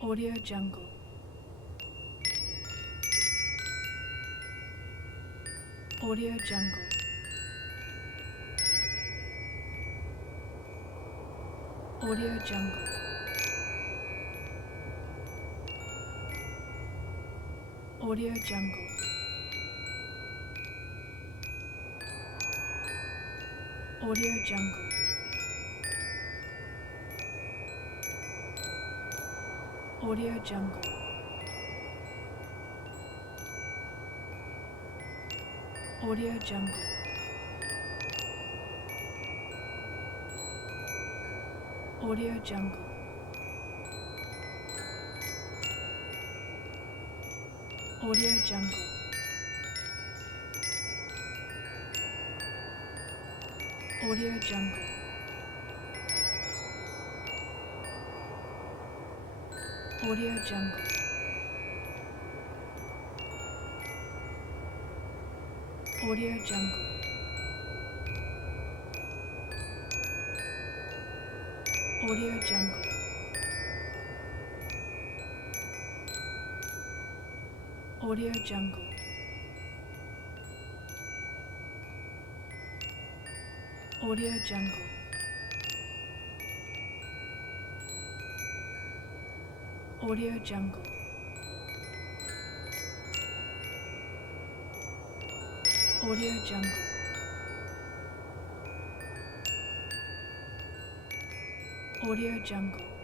Audio Jungle. Audio Jungle. Audio Jungle. Audio Jungle. Audio Jungle. Audio Jungle. Audio Jungle. Audio Jungle. Audio Jungle. Audio Jungle. Audio Jungle. Audio Jungle. Audio Jungle. Audio Jungle. Audio Jungle. Audio Jungle. Audio Jungle. Audio Jungle.